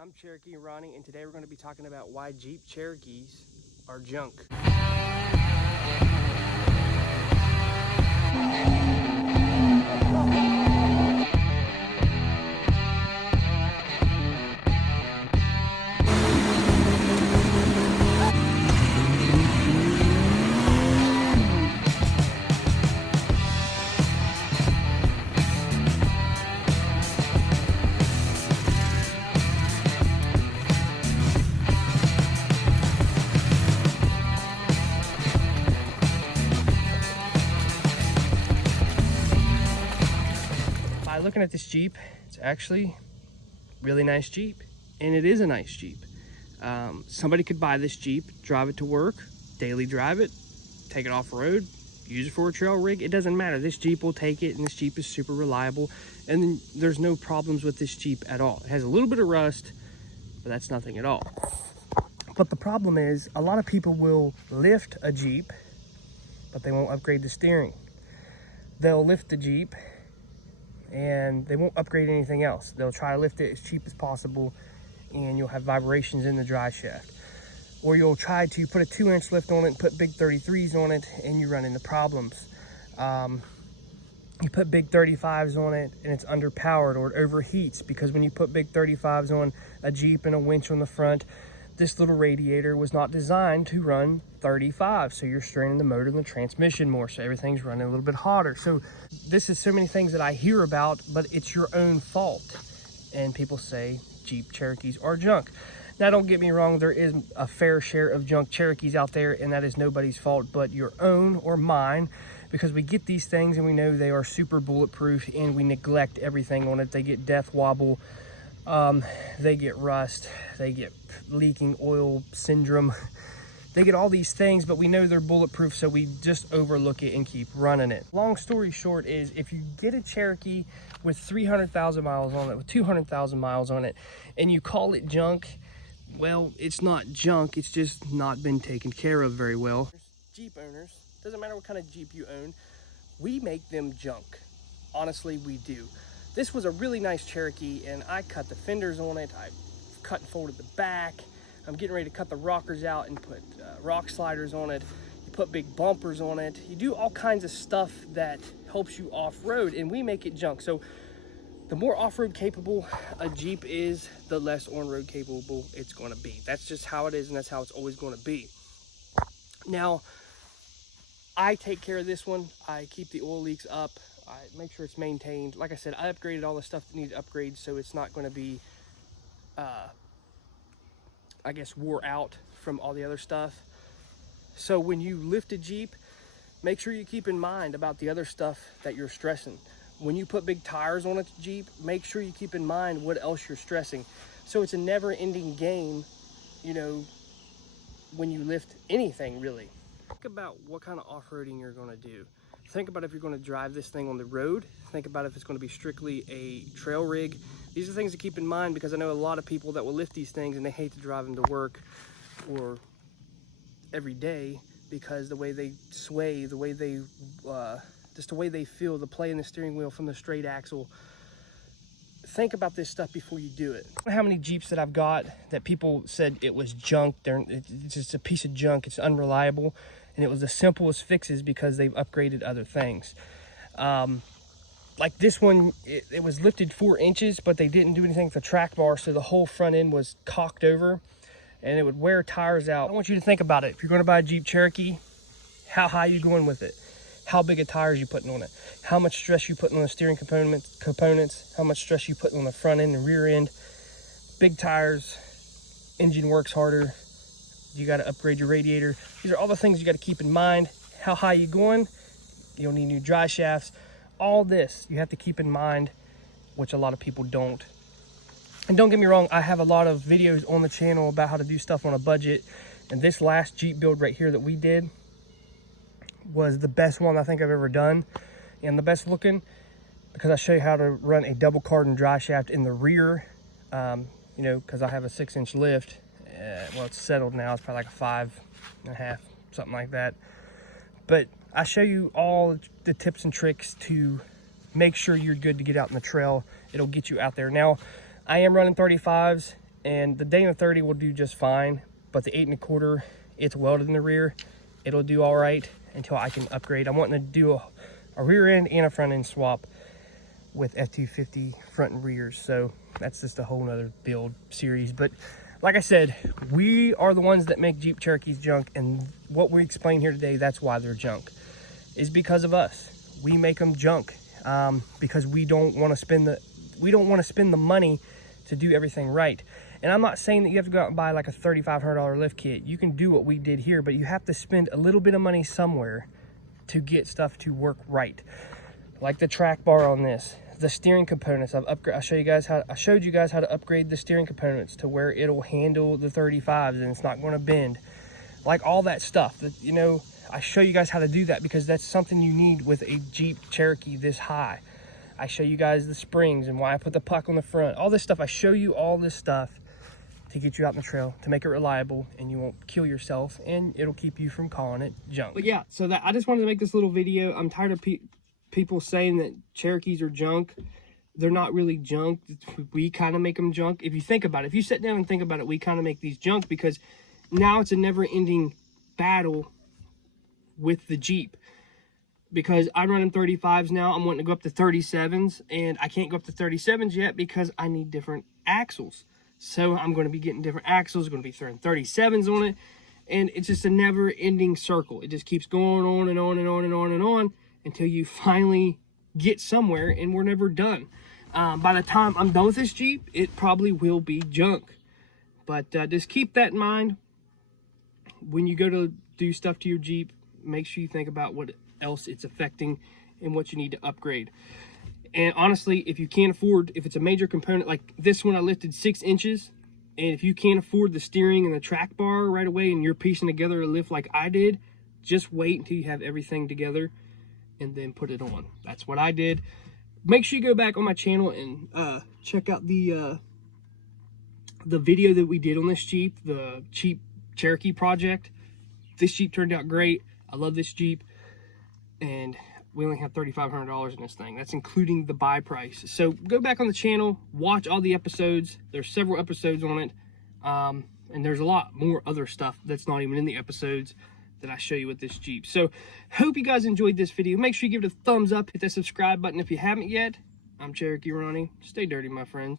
I'm Cherokee Ronnie, and today we're going to be talking about why Jeep Cherokees are junk. By looking at this Jeep, it's actually a really nice Jeep, and it is a nice Jeep. Somebody could buy this Jeep, drive it to work, daily drive it, take it off road, use it for a trail rig. It doesn't matter. This Jeep will take it, and this Jeep is super reliable, and then there's no problems with this Jeep at all. It has a little bit of rust, but that's nothing at all. But the problem is, a lot of people will lift a Jeep, but they won't upgrade the steering. They'll lift the Jeep, and they won't upgrade anything else. They'll try to lift it as cheap as possible, and you'll have vibrations in the dry shaft. Or you'll try to put a 2-inch lift on it and put big 33s on it, and you run into problems. You put big 35s on it, and it's underpowered, or it overheats, because when you put big 35s on a Jeep and a winch on the front, this little radiator was not designed to run 35, so you're straining the motor and the transmission more, so everything's running a little bit hotter. So this is so many things that I hear about, but it's your own fault. And people say Jeep Cherokees are junk. Now, don't get me wrong, there is a fair share of junk Cherokees out there, and that is nobody's fault but your own or mine, because we get these things and we know they are super bulletproof, and we neglect everything on it. They get death wobble, they get rust, they get leaking oil syndrome, they get all these things, but we know they're bulletproof, so we just overlook it and keep running it. Long story short is, if you get a Cherokee with 300,000 miles on it, with 200,000 miles on it, and you call it junk, well, it's not junk, it's just not been taken care of very well. Jeep owners, doesn't matter what kind of Jeep you own, we make them junk. Honestly, we do. This was a really nice Cherokee, and I cut the fenders on it, I cut and folded the back. I'm getting ready to cut the rockers out and put rock sliders on it. You put big bumpers on it. You do all kinds of stuff that helps you off-road, and we make it junk. So the more off-road capable a Jeep is, the less on-road capable it's going to be. That's just how it is, and that's how it's always going to be. Now, I take care of this one. I keep the oil leaks up. I make sure it's maintained. Like I said, I upgraded all the stuff that needs upgrades, so it's not going to be I guess wore out from all the other stuff. So when you lift a Jeep, make sure you keep in mind about the other stuff that you're stressing. When you put big tires on a Jeep, make sure you keep in mind what else you're stressing. So it's a never-ending game, you know, when you lift anything, really. Think about what kind of off-roading you're going to do. Think about if you're going to drive this thing on the road. Think about if it's going to be strictly a trail rig. These are things to keep in mind, because I know a lot of people that will lift these things and they hate to drive them to work or every day, because the way they sway, the way they, just the way they feel, the play in the steering wheel from the straight axle. Think about this stuff before you do it. How many Jeeps that I've got that people said it was junk, it's just a piece of junk, it's unreliable, and it was the simplest fixes because they've upgraded other things. Like this one, it was lifted 4 inches, but they didn't do anything with the track bar, so the whole front end was cocked over, and it would wear tires out. I want you to think about it. If you're going to buy a Jeep Cherokee, how high are you going with it? How big of tires you putting on it? How much stress you putting on the steering components? How much stress you putting on the front end and rear end? Big tires, engine works harder. You got to upgrade your radiator. These are all the things you got to keep in mind. How high you going? You'll need new dry shafts. All this you have to keep in mind, which a lot of people don't. And don't get me wrong, I have a lot of videos on the channel about how to do stuff on a budget. And this last Jeep build right here that we did was the best one I think I've ever done, and the best looking, because I show you how to run a double cardan dry shaft in the rear. You know, because I have a 6-inch lift. Well, it's settled now. It's probably like a 5.5, something like that. But I show you all the tips and tricks to make sure you're good to get out in the trail. It'll get you out there. Now, I am running 35s, and the Dana 30 will do just fine, but the 8 1/4, it's welded in the rear. It'll do all right until I can upgrade. I'm wanting to do a rear end and a front end swap with F250 front and rears. So that's just a whole nother build series. But like I said, we are the ones that make Jeep Cherokees junk, and what we explain here today, that's why they're junk, is because of us. We make them junk because we don't want to spend the money to do everything right. And I'm not saying that you have to go out and buy like a $3,500 lift kit. You can do what we did here, but you have to spend a little bit of money somewhere to get stuff to work right. Like the track bar on this, the steering components. I showed you guys how to upgrade the steering components to where it'll handle the 35s and it's not going to bend. Like all that stuff that, you know, I show you guys how to do that because that's something you need with a Jeep Cherokee this high. I show you guys the springs and why I put the puck on the front. All this stuff, I show you all this stuff to get you out in the trail, to make it reliable, and you won't kill yourself, and it'll keep you from calling it junk. But yeah, so that I just wanted to make this little video. I'm tired of people saying that Cherokees are junk. They're not really junk. We kind of make them junk. If you think about it, if you sit down and think about it, we kind of make these junk because now it's a never-ending battle with the Jeep. Because I'm running 35s now, I'm wanting to go up to 37s, and I can't go up to 37s yet because I need different axles. So I'm going to be getting different axles, going to be throwing 37s on it, and it's just a never-ending circle. It just keeps going on and on and on and on and on until you finally get somewhere, and we're never done. By the time I'm done with this Jeep, it probably will be junk. But just keep that in mind. When you go to do stuff to your Jeep, make sure you think about what else it's affecting and what you need to upgrade. And honestly, if you can't afford, if it's a major component like this one, I lifted 6 inches, and if you can't afford the steering and the track bar right away and you're piecing together a lift like I did, just wait until you have everything together and then put it on. That's what I did. Make sure you go back on my channel and check out the video that we did on this Jeep, the Cheap Cherokee project. This Jeep turned out great. I love this Jeep, and we only have $3,500 in this thing. That's including the buy price. So go back on the channel, watch all the episodes. There's several episodes on it, and there's a lot more other stuff that's not even in the episodes that I show you with this Jeep. So hope you guys enjoyed this video. Make sure you give it a thumbs up, hit that subscribe button if you haven't yet. I'm Cherokee Ronnie. Stay dirty, my friends.